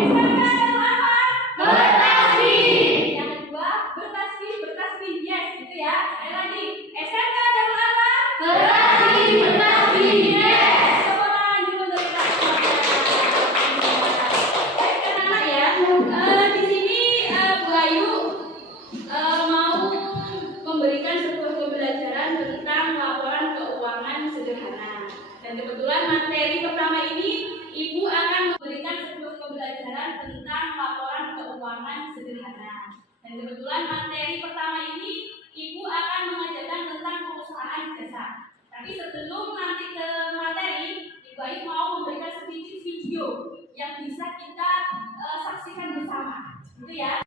SMK adalah apa? Bertasbih. Yang kedua, bertasbih. Yes, gitu ya. Sekali lagi. SMK adalah apa? Bertasbih. Yes. Tepuk tangan dulu untuk kita semua. Baik, anak-anak ya. Di sini Bu Ayu mau memberikan sebuah pembelajaran tentang laporan keuangan sederhana. Dan kebetulan materi pertama ini Ibu akan memberikan sebuah pembelajaran tentang laporan keuangan sederhana. Dan kebetulan materi pertama ini Ibu akan mengajarkan tentang perusahaan jasa. Tapi sebelum nanti ke materi, Ibu Ayu mau memberikan sedikit video yang bisa kita saksikan bersama. Gitu ya.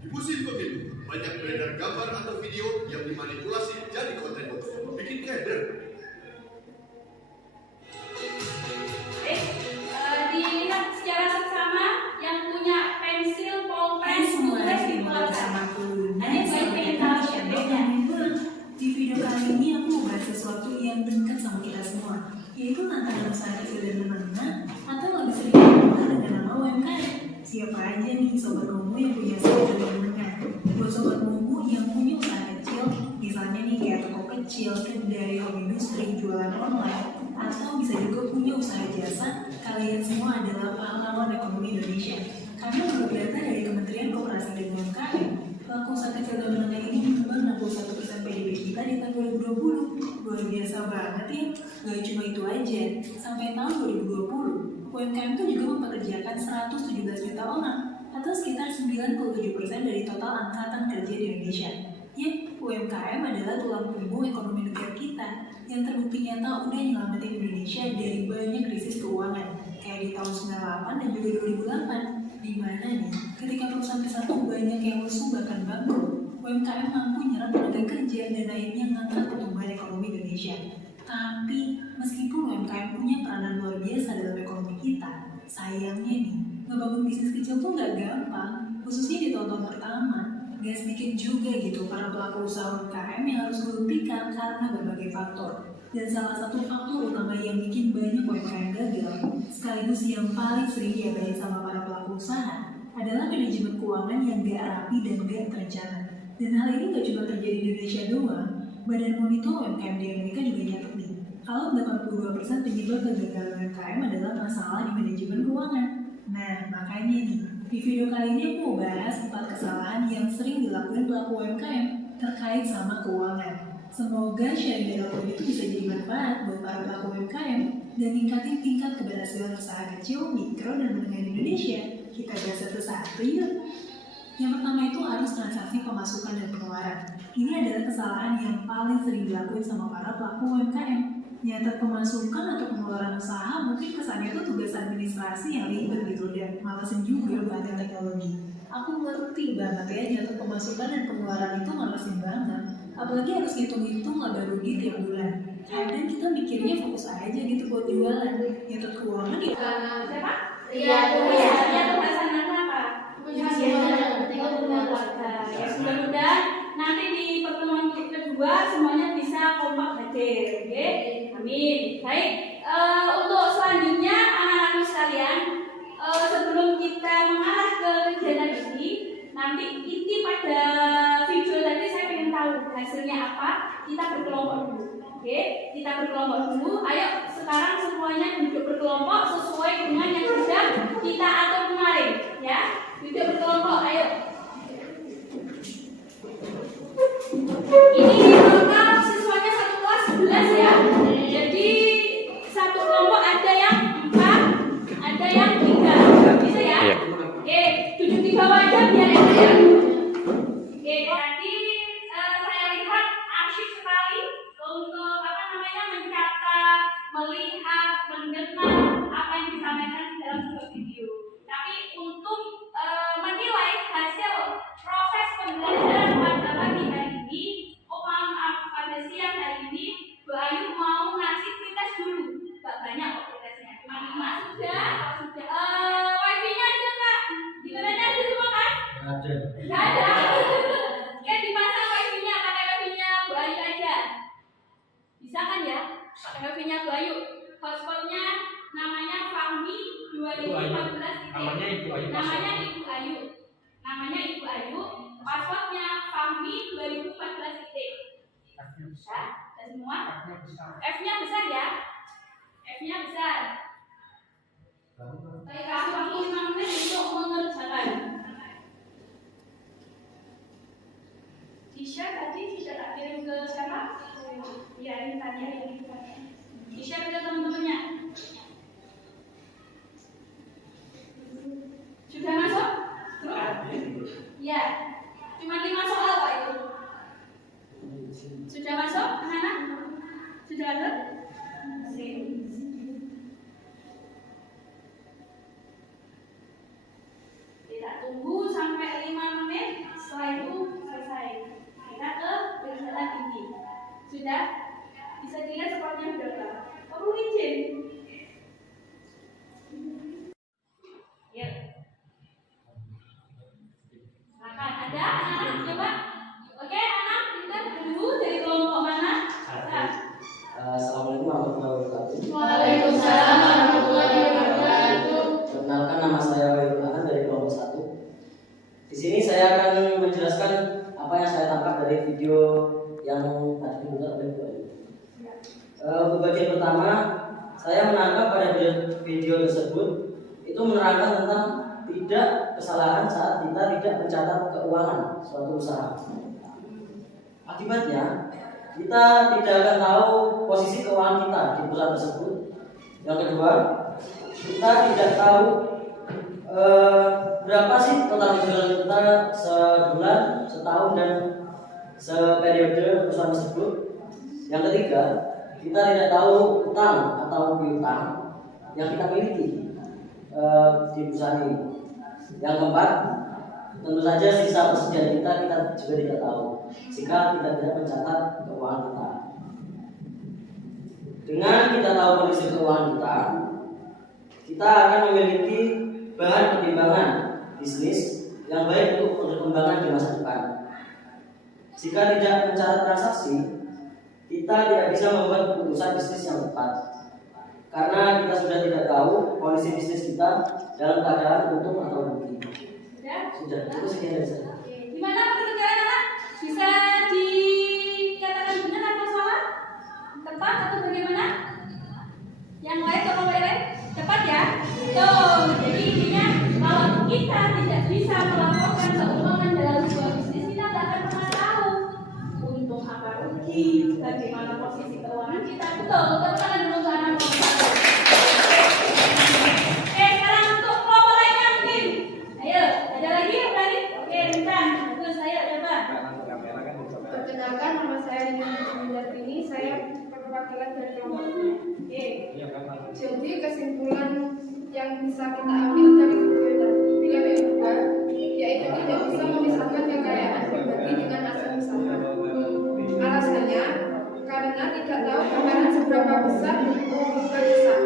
Di musim pemilu, banyak beredar gambar atau video yang dimanipulasi jadi konten hoax, bikin keder. Dilihat secara seksama yang punya pensil, pulpen, tulis di belakang. Di video kali ini aku mau bahas sesuatu yang dekat sama kita semua, yaitu tantangan usaha kecil dan menengah atau lebih sering dikenal dengan nama UMKM. Siapa aja nih sobat Momo yang punya usaha kecil dan menengah? Buat sobat Momo yang punya usaha kecil, misalnya nih kayak toko kecil, kedai, home industri, jualan online, atau bisa juga punya usaha jasa, kalian semua adalah pahlawan ekonomi Indonesia. Karena menurut data dari Kementerian Koperasi dan UMKM, pelaku usaha kecil dan menengah ini menyumbang 61% PDB kita di tahun 2020. Luar biasa banget ya. Gak cuma itu aja, sampai tahun 2020, UMKM itu juga mempekerjakan 117 juta orang, atau sekitar 97% dari total angkatan kerja di Indonesia. Yep, UMKM adalah tulang punggung ekonomi negara kita yang terbukti nyata udah nyelamatin Indonesia dari banyak krisis keuangan, kayak di tahun 98 dan juga 2008. Di mana nih, ketika perusahaan besar tuh banyak yang lesu bahkan bangkrut, UMKM mampu nyerap tenaga kerja dan akhirnya ngangkat pertumbuhan ekonomi Indonesia. Tapi, meskipun UMKM punya peranan luar biasa dalam ekonomi kita, sayangnya nih, ngebangun bisnis kecil tuh gak gampang, khususnya di tahun-tahun pertama. Gak sedikit juga gitu para pelaku usaha UMKM yang harus gulung tikar karena berbagai faktor. Dan salah satu faktor utama yang bikin banyak UMKM gagal, sekaligus yang paling sering diabaikan sama para pelaku usaha, adalah manajemen keuangan yang gak rapi dan gak terencana. Dan hal ini gak cuma terjadi di Indonesia doang, Badan Monitor UMKM di Amerika juga nyatet nih, kalau 82% penyebab kegagalan UMKM adalah masalah di manajemen keuangan. Nah, makanya nih, di video kali ini aku mau bahas 4 kesalahan yang sering dilakukan pelaku UMKM terkait sama keuangan. Semoga sharing dan aku itu bisa jadi manfaat buat para pelaku UMKM dan tingkatin tingkat keberhasilan usaha kecil, mikro, dan menengah di Indonesia. Kita bahas satu-satu yuk. Yang pertama itu harus transaksi pemasukan dan pengeluaran. Ini adalah kesalahan yang paling sering dilakukan sama para pelaku UMKM. Nyatet pemasukan atau pengeluaran usaha mungkin kesannya itu tugas administrasi yang ribet gitu dan malesin juga banget teknologi. Aku ngerti banget ya nyatet pemasukan dan pengeluaran itu malesin banget. Apalagi harus hitung-hitung laba rugi tiap bulan. Kadang kita mikirnya fokus aja gitu buat jualan. Nyatet keuangan ya. Siapa? Iya, Tulisannya tulisannya apa? Mudah-mudahan nanti di pertemuan kedua semuanya bisa kompak hadir, oke? Amin. Baik, untuk selanjutnya anak-anak sekalian, sebelum kita mengarah ke kegiatan ini, nanti inti pada video tadi saya ingin tahu hasilnya apa. Kita berkelompok dulu, oke? Kita berkelompok dulu. Ayo sekarang semuanya duduk berkelompok sesuai dengan yang sudah kita atur kemarin, ya? Duduk berkelompok, ayo. Ini total siswanya satu kelas 11 ya. Jadi satu kelompok ada yang 4, ada yang 3. Bisa ya? Iya. Oke, duduk di bawah aja biar enak ya. Oke, tadi saya lihat asyik sekali untuk mencatat, melihat, mendengar apa yang disampaikan di dalam sebuah video. Tapi untuk menilai Nggak ada. Kan dipasang wifi-nya, pakai wifi-nya Bu Ayu aja. Bisa kan ya? Pakai wifi-nya Bu Ayu. Hotspotnya namanya Fahmi 2014. Namanya Ibu Ayu. Namanya Ibu Ayu. Namanya Ibu Ayu. Passwordnya Fahmi 2014 titik. Bisa? Dan semua? F-nya besar ya? F-nya besar. Saya kasih waktu 5 menit untuk mengerjakan. Isya tadi sudah tak kirim ke siapa? Ya, ini tanya ini. Isya ke teman-temannya. Sudah masuk? Ya. Cuma 5 soal kok itu. Sudah masuk, anak-anak? Sudah ada? Kita tunggu sampai 5 menit, setelah itu selesai. Kita ke berjalan tinggi. Sudah? Bisa dilihat spotnya berapa? Perlu izin? Ya. Silakan. Ada anak-anak coba? Oke, anak kita dulu dari kelompok mana? Assalamualaikum warahmatullahi wabarakatuh. Waalaikumsalam warahmatullahi wabarakatuh. Perkenalkan, nama saya Wahyul Anan dari kelompok 1. Di sini saya akan menjelaskan apa yang saya tangkap dari video yang tadi dibuat oleh Bu Ayu. Untuk bagian pertama, saya menangkap pada video tersebut itu menerangkan tentang tidak kesalahan saat kita tidak mencatat keuangan suatu usaha. Akibatnya, kita tidak akan tahu posisi keuangan kita di perusahaan tersebut. Yang kedua, kita tidak tahu berapa sih total penjualan kita sebulan, setahun, dan seperiode perusahaan tersebut. Yang ketiga, kita tidak tahu utang atau piutang yang kita miliki di perusahaan ini. Yang keempat, tentu saja sisa persediaan kita juga tidak tahu jika kita tidak mencatat keuangan kita. Dengan kita tahu kondisi keuangan kita akan memiliki bahan pertimbangan bisnis yang baik untuk perkembangan di masa depan. Jika tidak mencatat transaksi, kita tidak bisa membuat keputusan bisnis yang tepat, karena kita sudah tidak tahu kondisi bisnis kita dalam keadaan untung atau rugi. Sudah, itu sekian dari saya. Gimana pekerjaan anak? Bisa dikatakan benar atau salah? Tepat atau bagaimana? Yang lain kalau lain cepat ya. Tuh, jadi intinya kalau kita tidak bisa melaporkan keuangan dalam sebuah bisnis, kita tidak akan pernah tahu untung apa rugi, bagaimana posisi keuangan kita. Betul, tepat dulu anak. Sekarang untuk kelompok lainnya mungkin. Ayo, ada lagi yang berani? Oke, Rintan. Terus saya coba. Perkenalkan, nama saya Rina ini. Saya perwakilan dari kelompok. Oke. Jadi kesimpulan yang bisa kita ambil dari video kedua yaitu tidak bisa memisahkan kekayaan pribadi dengan aset usaha. Alasannya karena tidak tahu kekayaan seberapa besar keuntungan usaha,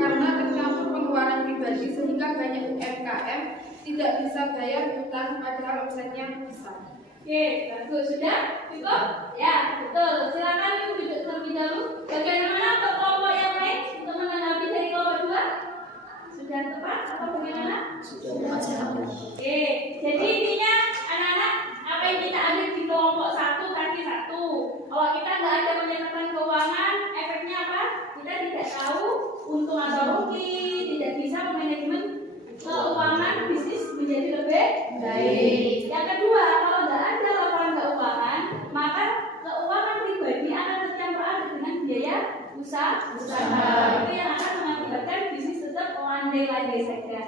karena tercampur pengeluaran pribadi sehingga banyak UMKM tidak bisa bayar utang padahal omsetnya besar. Oke, bagus. Sudah? Cukup? Ya, betul. Silakan Ibu duduk terlebih dahulu. Bagaimana untuk kelompok yang lain untuk menanggapi dari kelompok 2? Sudah tepat atau bagaimana? Sudah tepat sekali. Oke, jadi intinya anak-anak apa yang kita ambil di kelompok 1 tadi satu. Kalau kita nggak ada mencatatkan keuangan, efeknya apa? Kita tidak tahu untung atau rugi, tidak bisa memanajemen keuangan bisnis menjadi lebih baik. Yang kedua, kalau nggak ada laporan keuangan, maka keuangan pribadi akan tercampur aduk dengan biaya usaha. Itu yang akan mengakibatkan bisnis tetap landai-landai saja.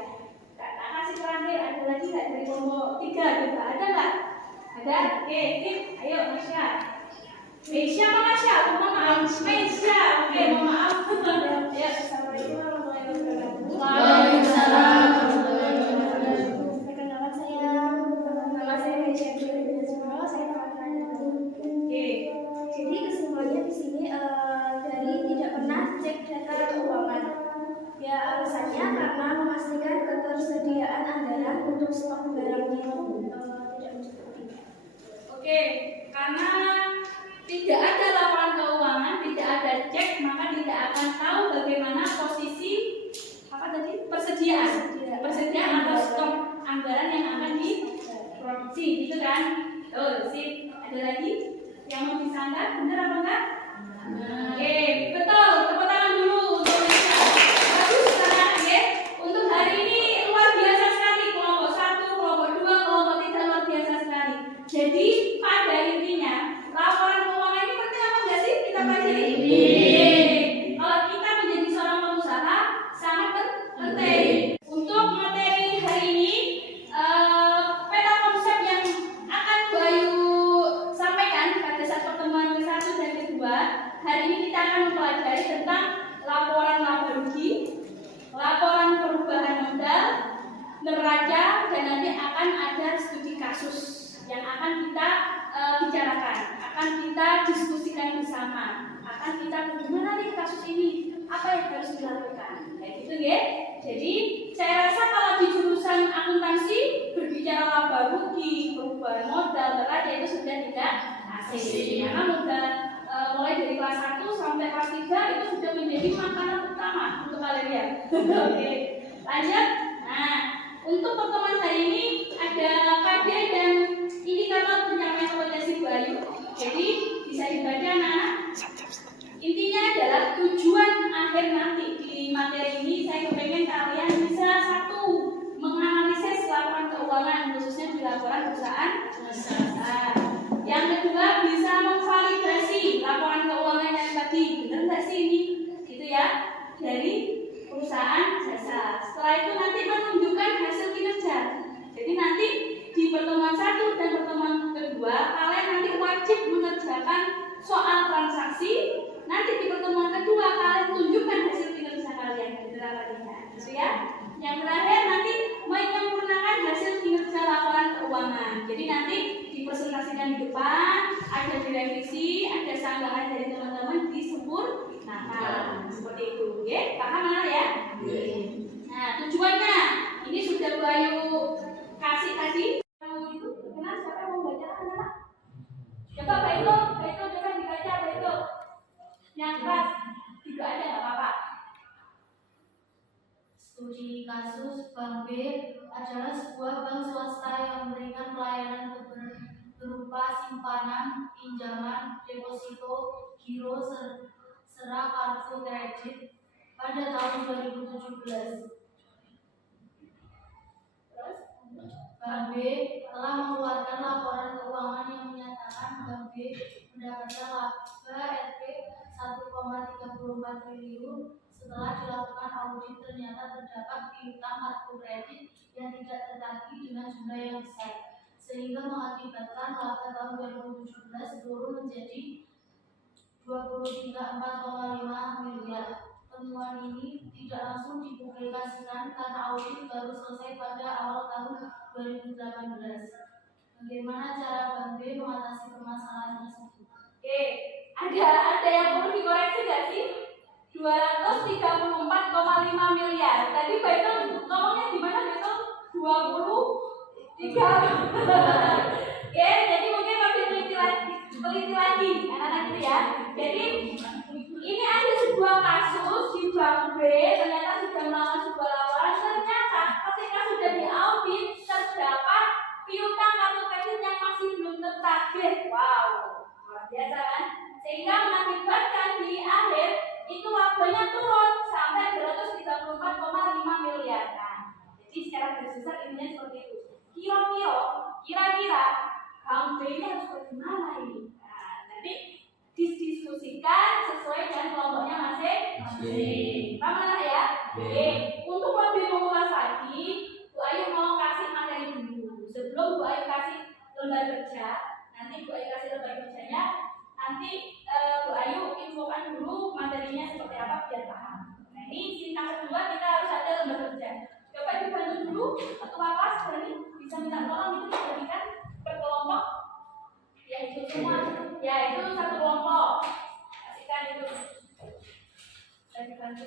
Tak kasih landai, ada lagi nggak dari kelompok 3 juga? Ada nggak? Ada? Oke, ayo Masya. Mesya apa Masya? Mohon maaf. Mesya. Oke, mohon maaf. Ya, assalamualaikum warahmatullahi wabarakatuh. Waalaikumsalam. Perkenalkan nama saya Mesya. Saya Oke. Jadi kesimpulannya di sini dari tidak pernah cek data keuangan. Ya alasannya karena memastikan ketersediaan anggaran untuk stok barangnya itu tidak kan? Oh, sip. Ada lagi yang mau disanggah? Bener apa enggak? Oke, betul. Tepuk tangan dulu untuk mereka. Bagus sangat ya. Untuk hari ini luar biasa sekali. Kelompok 1, kelompok 2, kelompok 3 luar biasa sekali. Jadi pada intinya laporan keuangan ini penting apa enggak sih kita pelajari? Kalau kita menjadi seorang pengusaha sangat penting. Untuk materi hari ini peta konsep yang akan Bayu sampaikan pada saat pertemuan ke-1 dan ke-2. Hari ini kita akan mempelajari tentang laporan laba rugi, laporan perubahan modal, neraca, dan nanti akan ada studi kasus yang akan kita bicarakan, akan kita diskusikan bersama, akan kita bagaimana nih kasus ini, apa yang harus dilakukan, kayak gitu ya. Jadi saya rasa kalau di jurusan akuntansi berbicara laba rugi, perubahan modal, neraca itu sudah tidak asing, karena sudah mulai dari kelas 1 sampai kelas 3 itu sudah menjadi makanan utama untuk kalian. Oke, lanjut. Nah, untuk pertemuan hari ini ada KD dan indikator pencapaian kompetensi Bayu. Jadi bisa dibaca anak-anak. Intinya adalah tujuan akhir nanti di materi ini saya kepengen kalian bisa 1. Menganalisis laporan keuangan khususnya di laporan perusahaan. Nah, yang kedua bisa memvalidasi laporan keuangan yang tadi, benar nggak sih ini, gitu ya, dari perusahaan jasa. Setelah itu nanti menunjukkan hasil kinerja. Jadi nanti di pertemuan 1 dan pertemuan kedua kalian nanti wajib mengerjakan soal transaksi. Nanti di pertemuan kedua kalian tunjukkan hasil kinerja kalian, benar apa tidak, gitu ya. Yang terakhir nanti menyempurnakan hasil kinerja laporan keuangan. Jadi nanti dipresentasikan di depan, ada direvisi, ada sanggahan dari teman-teman disempurnakan. Seperti itu, ya. Paham mana ya? Nah, tujuannya ini sudah Bayu kasih tadi. Itu kenal siapa yang mau baca anak-anak? Coba Bayu coba dibaca Bayu. Yang keras juga ada nggak apa-apa. Studi kasus Bank B adalah sebuah bank swasta yang memberikan pelayanan berupa simpanan, pinjaman, deposito, giro, serta kartu kredit pada tahun 2017. Bank B telah mengeluarkan laporan keuangan yang menyatakan Bank B mendapatkan laba Rp 1,34 triliun. Setelah dilakukan audit ternyata terdapat piutang kartu kredit yang tidak tertagih dengan jumlah yang besar, sehingga mengakibatkan laba tahun 2017 turun menjadi 23,4,5 miliar. Temuan ini tidak langsung dipublikasikan karena audit baru selesai pada awal tahun 2018. Bagaimana cara Bank B mengatasi permasalahan tersebut? Oke, ada yang perlu dikoreksi nggak sih? 234,5 miliar. Tadi Betul ngomongnya gimana Betul? 23. Oke, jadi mungkin lebih teliti lagi anak-anak itu ya. Jadi ini ada sebuah kasus di Bank B, ternyata sudah melakukan sebuah laporan. Ternyata ketika sudah diaudit terdapat piutang kartu kredit yang masih belum tertagih. Wow, luar biasa kan? Sehingga mengakibatkan di akhir itu labanya turun sampai 234,5 miliar. Nah, jadi secara garis besar intinya seperti itu. Kira-kira Bank B ini harus bagaimana ini? Nah, nanti didiskusikan sesuai dengan kelompoknya masing-masing. Paham ya? Oke. Untuk lebih mengulas lagi, Bu Ayu mau kasih materi dulu. Sebelum Bu Ayu kasih lembar kerja, nanti Bu Ayu kasih lembar kerjanya. Nanti Bu Ayu infokan dulu materinya seperti apa biar paham. Nah, ini singkat kedua kita harus ada lembar kerja. Coba dibantu dulu ketua kelas hari ini bisa minta tolong itu dibagikan per kelompok. Ya itu semua, ya itu satu kelompok. Kasihkan itu. Saya dibantu.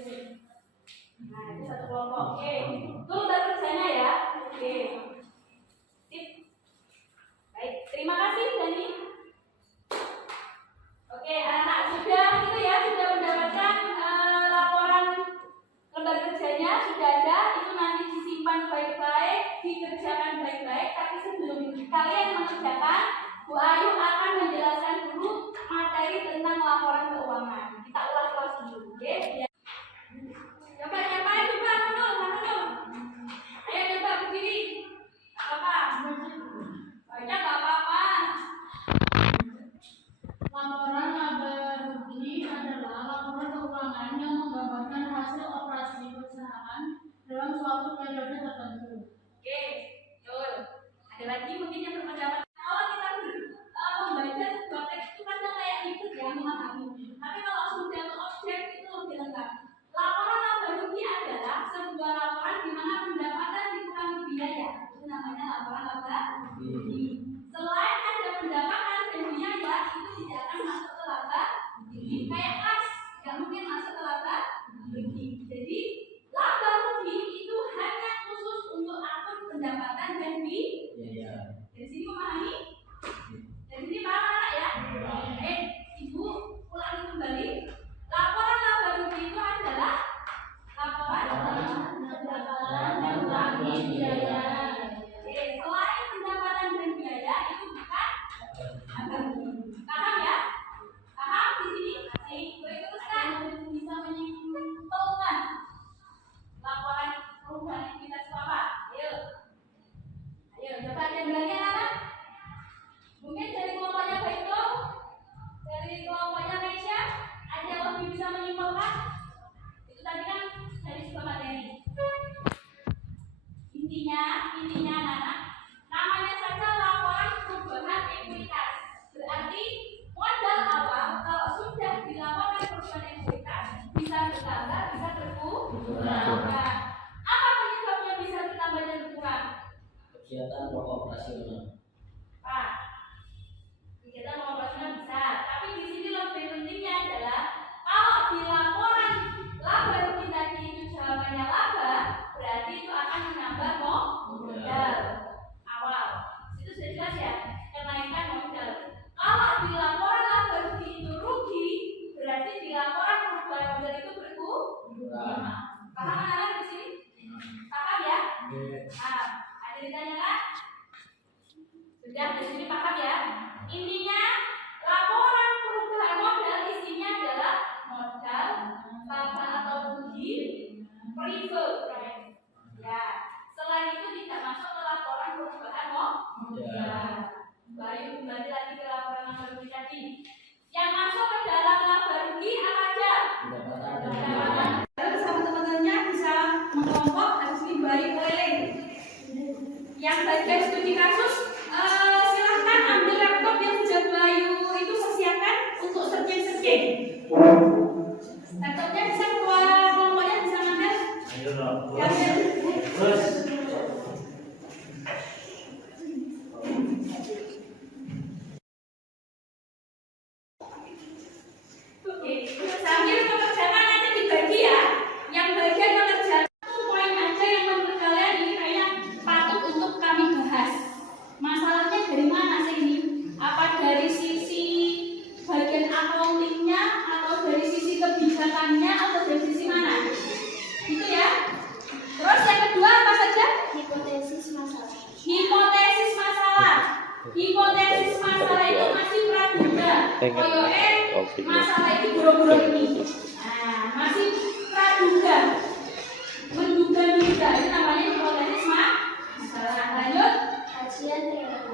Nah itu satu kelompok. Oke, itu lembar kerjanya ya. Oke. Sip. Baik, terima kasih Dani. Oke, Bu Ayu akan menjelaskan dulu materi tentang laporan keuangan. Kita ulas-ulas dulu, oke? Coba siapa yang coba dulu? Ayo coba begini. Apa? Baca nggak apa-apa. Laporan laba rugi adalah laporan keuangan yang menggambarkan hasil operasi perusahaan dalam suatu periode tertentu. Oke, betul. Ada lagi mungkin yang berpendapat kalau kita membaca sebuah teks itu kadang kayak gitu ya, memahami. Tapi kalau sudah ke objek itu lebih lengkap. Laporan laba rugi adalah sebuah laporan di mana pendapatan dikurangi biaya. Itu namanya laporan laba rugi. Selain ada pendapatan dan biaya, itu tidak akan masuk ke laba rugi. Kayak kas, nggak mungkin masuk ke laba rugi. Jadi laba rugi itu hanya khusus untuk akun pendapatan dan biaya. Dari sini memahami? Dari sini paham anak ya? Ibu ulangi kembali. Laporan laba rugi itu adalah laporan pendapatan dan biaya. Selain pendapatan dan biaya itu bukan laba rugi. Paham ya? Paham di sini? Boleh teruskan. Bisa menyimpulkan laporan perubahan aktivitas itu apa? Ayo coba ada yang berani anak? Mungkin dari kelompoknya Baito, dari kelompoknya Meisha, ada yang lebih bisa menyimpulkan? Itu tadi kan dari sebuah materi. Intinya anak-anak, namanya saja laporan perubahan ekuitas. Berarti modal awal kalau sudah dilaporkan perubahan ekuitas bisa bertambah, bisa berkurang. Apa penyebabnya bisa bertambah dan berkurang? Kegiatan operasional. Pak, kegiatan operasional bisa, tapi di sini lebih pentingnya adalah kalau di laporan laba rugi tadi itu jawabannya laba, berarti itu akan menambah modal awal. Itu sudah jelas ya, kenaikan modal. Kalau di laporan laba rugi itu rugi, berarti di laporan perubahan modal itu berkurang. Paham anak di sini? Paham ya? Paham. Ada ditanyakan? Sudah di sini paham ya? Intinya laporan perubahan modal isinya adalah modal, laba atau rugi, prefer. Ya. Selain itu tidak masuk ke laporan perubahan modal. Bayu kembali lagi ke laporan laba rugi tadi. Yang masuk ke dalam laba rugi apa aja? Pendapatan. Sama teman-temannya bisa mengelompok harus dibayi oleh yang bagian studi kasus. Silahkan ambil laptop yang sudah Bayu itu persiapkan untuk searching. Laptopnya bisa keluar, kelompoknya bisa ngambil. Oke, sambil mengerjakan nanti dibagi ya. Yang bagian mengerjakan poin aja yang menurut kalian ini kayaknya patut untuk kami bahas. Masalahnya dari mana sih ini? Apa dari sisi bagian accountingnya, atau dari sisi kebijakannya, atau dari sisi mana? Gitu ya. Terus yang kedua apa saja? Hipotesis masalah. Hipotesis masalah. Hipotesis masalah itu masih praduga. Koyoke masalah ini buru-buru ini. Nah, masih praduga. Menduga-duga itu namanya hipotesis masalah. Lanjut.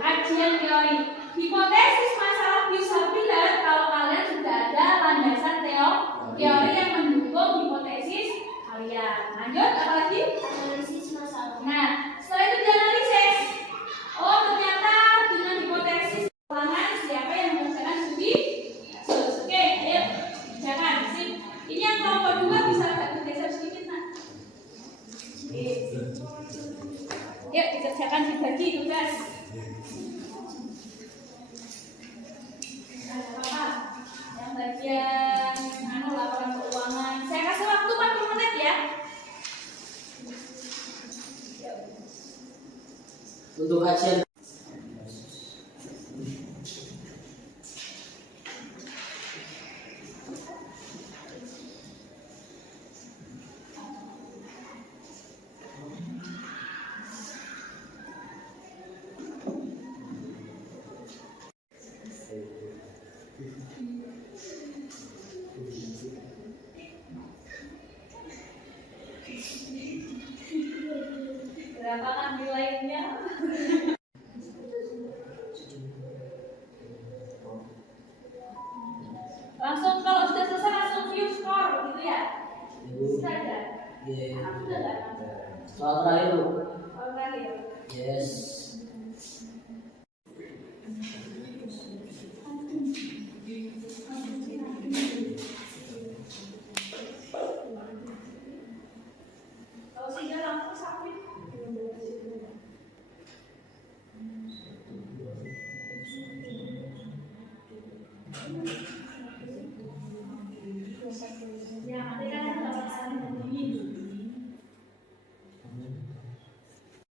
Kajian teori. Hipotesis masalah bisa dilihat kalau kalian sudah ada landasan teori yang mendukung hipotesis kalian. Lanjut, apa lagi? Analisis masalah. Nah, setelah itu dianalisis. Oh, ternyata dengan hipotesis keuangan siapa yang mengerjakan studi kasus. Oke, ayo jangan sip. Ini yang kelompok 2 bisa agak bergeser sedikit nak. Yuk dikerjakan dibagi tugas. Apa? Yang bagian laporan keuangan. Saya kasih waktu 40 menit ya. Untuk kajian berapakah nilainya? Langsung kalau sudah selesai langsung view score gitu ya? Sudah ada? Iya. Aku sudah ada. Soal terakhir Bu. Oh, terakhir. Yes. Kalau sudah langsung submit. Ya, nanti kan ada pertanyaan begini.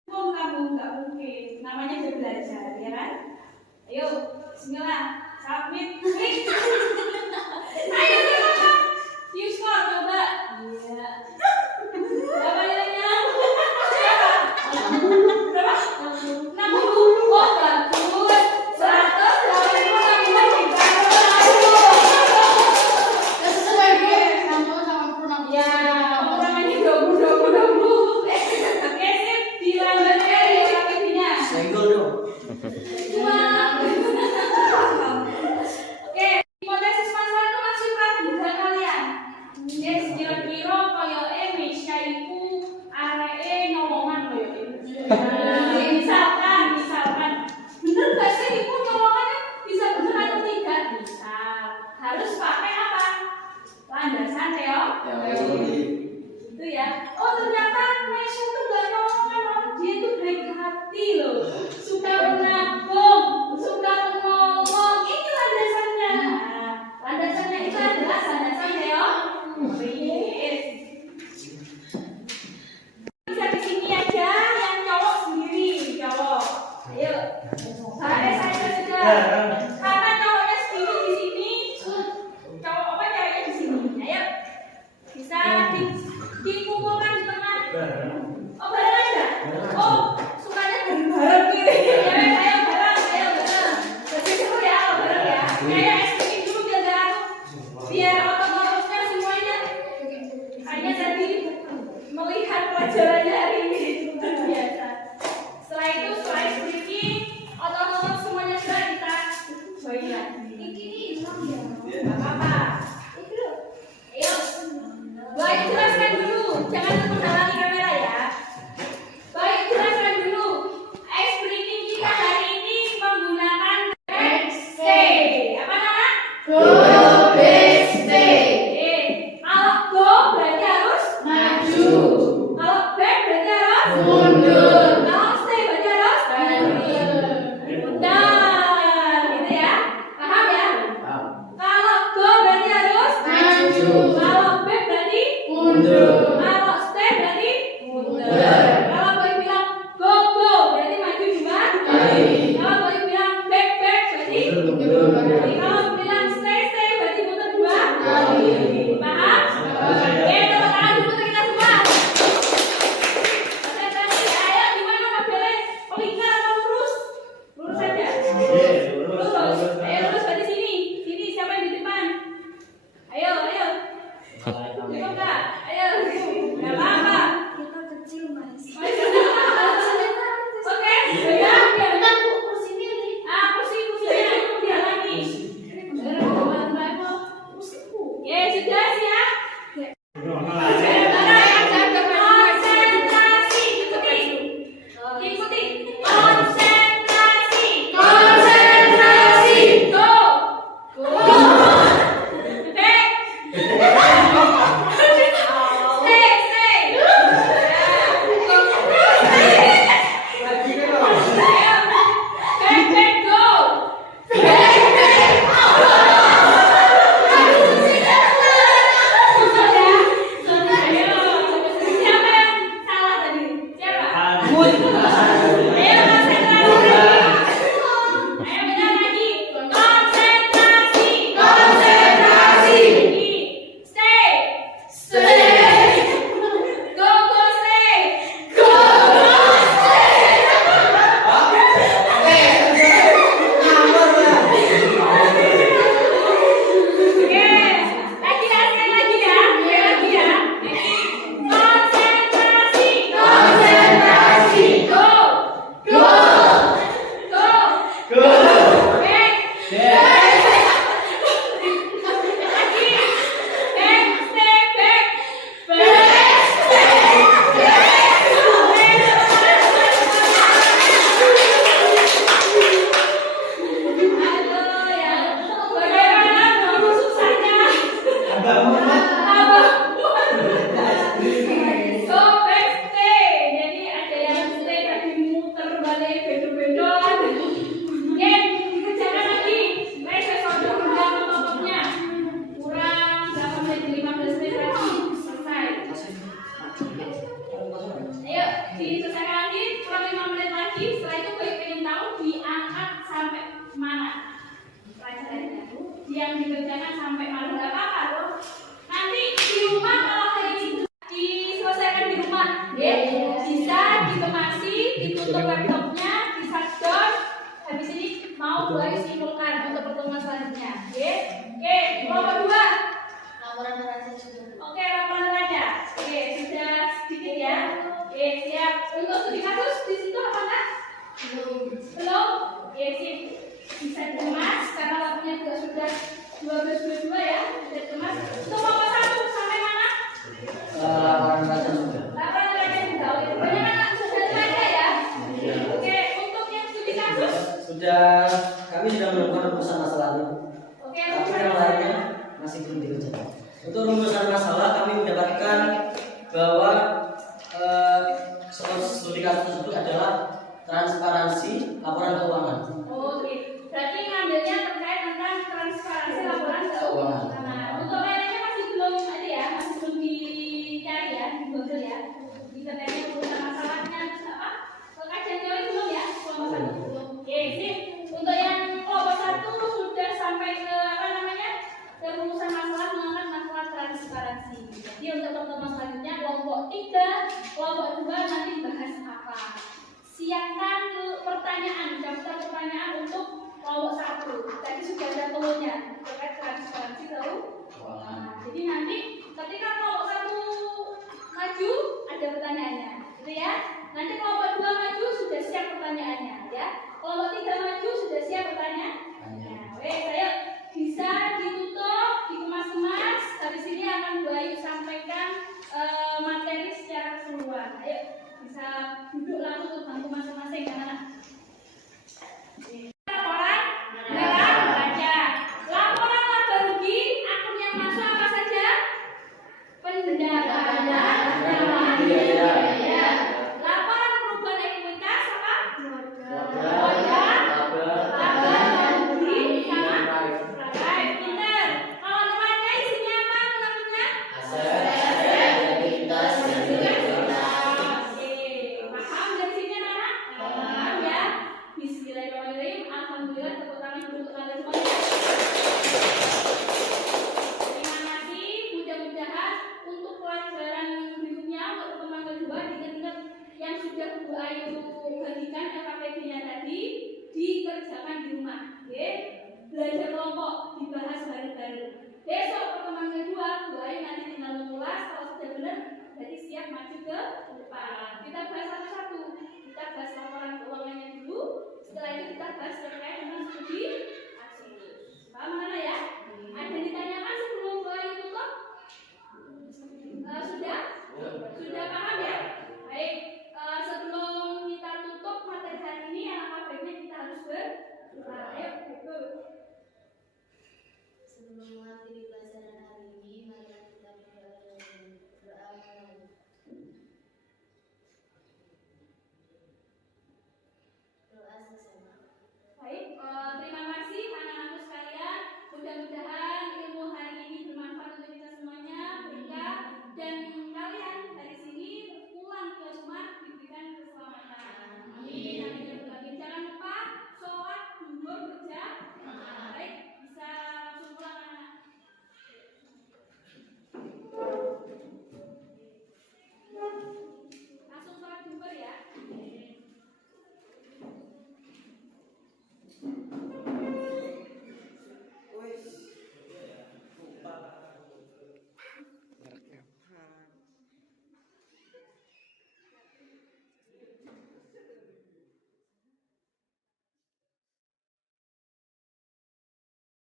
Nggak mungkin. Namanya udah belajar, ya kan? Ayo, bismillah, submit, klik. Ayo, coba. View score, coba. Iya. Berapa nilainya? Berapa? 60. Oh, bagus. 100, 100, Sesuai Bu, 186. ya, kurangnya 20. Oke, sip. Dilanjutkan ya, rapidnya. Senggol dong. Oke, hipotesis masalah itu masih praduga kalian. Yes, kira-kira koyoke Mesya iku areke nyolongan koyoke. Misalkan. Bener gak sih iku nyolongannya bisa bener atau tidak? Misal. Harus pakai apa? Landasan teori. Itu ya. Oh, ternyata Mesya itu gak nyolongan, malah dia itu baik hati loh. Suka menabung, suka menolong. Ini landasannya. Nah, landasannya itu adalah landasan teori. Bisa di sini aja, yang cowok sendiri jawab. Ayo. Saya sudah. Karena cowoknya sendiri di sini, cowok apa ceweknya di sini. Ayo. Bisa dikumpulkan di tengah. Oh, bareng aja. Oh, sukanya bareng gitu. Ayo bareng. Lebih seru ya kalau bareng ya. Kayak SPG dulu biar otot-ototnya semuanya. Hanya tadi melihat pelajarannya hari ini luar biasa. Setelah itu, setelah SPG, otot-otot semuanya sudah kita join lagi. Ini hilang ya. Gak apa-apa. Ayo. Baik, jelaskan dulu. Jangan menghalangi kamera ya. Baik, jelaskan dulu. Ice breaking kita hari ini menggunakan X-Ray. Apa nama? Diselesaikan lagi kurang 5 menit lagi. Setelah itu gue pengen tahu diangkat sampai mana pelajarannya, yang dikerjakan sampai mana. Gak apa-apa loh. Nanti di rumah kalau hari ini diselesaikan di rumah, ya bisa dikemasi, ditutup laptopnya, di shutdown. Habis ini mau gue simpulkan untuk pertemuan selanjutnya. Oke, kelompok 2. Laporan neraca juga. Oke, laporan neraca. Oke, sudah sedikit ya. Oke, siap. Untuk studi kasus di situ apakah? Belum. Oke, sip. Bisa dikemas karena waktunya juga sudah 12.22 ya. Sudah dikemas. Untuk kelompok 1 sampai mana? Laporan neraca sudah. Laporan neraca juga. Oke, banyak anak sudah selesai ya. Oke, untuk yang studi kasus. Kami sudah menemukan rumusan masalahnya. Oke, Tapi yang lainnya masih belum dikerjakan. Untuk rumusan masalah kami mendapatkan bahwa soal studi kasus tersebut adalah transparansi laporan keuangan. Oh, oke. Berarti ngambilnya terkait tentang transparansi laporan keuangan. Nah, untuk lainnya masih belum ada ya, masih belum dicari ya di Google ya. Bisa tanya urusan masalahnya terus apa? Kajian teori belum ya? Kelompok 1 belum. Oke, sip. Untuk yang kelompok 1 sudah sampai ke apa namanya? Ke rumusan masalah mengangkat masalah transparansi. Jadi untuk pertemuan selanjutnya kelompok 3, kelompok 2 nanti bahas apa? Siapkan pertanyaan, daftar pertanyaan untuk kelompok 1. Tadi sudah ada telurnya terkait transparansi keuangan. Jadi nanti ketika kelompok 1 maju ada pertanyaannya, gitu ya. Nanti kelompok 2 maju sudah siap pertanyaannya, ya. Kelompok 3 maju sudah siap pertanyaannya. Wes, ayo bisa ditutup, dikemas-kemas. Habis ini akan Bu Ayu sampaikan materi secara keseluruhan. Ayo bisa duduk langsung ke bangku masing-masing anak-anak. Laporan neraca. Laporan laba rugi akun yang masuk apa saja? Pendapatan dan biaya. Laporan perubahan ekuitas apa? Modal, laba dan rugi sama right. Pinter. Kalau neraca isinya apa menurutnya? Aktivitas dan Oke, paham dari sini anak? Paham ya? Bismillahirrahmanirrahim. Alhamdulillah, tepuk tangan dulu untuk kalian semuanya. Terima kasih. Mudah-mudahan untuk pelajaran berikutnya untuk pertemuan kedua diingat-ingat yang sudah Bu Ayu bagikan FAPD-nya tadi dikerjakan di rumah. Oke? Belajar kelompok dibahas bareng-bareng. Besok pertemuan kedua Bu Ayu nanti tinggal mengulas. Kalau sudah benar berarti siap maju ke depan. Kita bahas satu-satu. Kita bahas laporan keuangannya dulu. Setelah itu kita bahas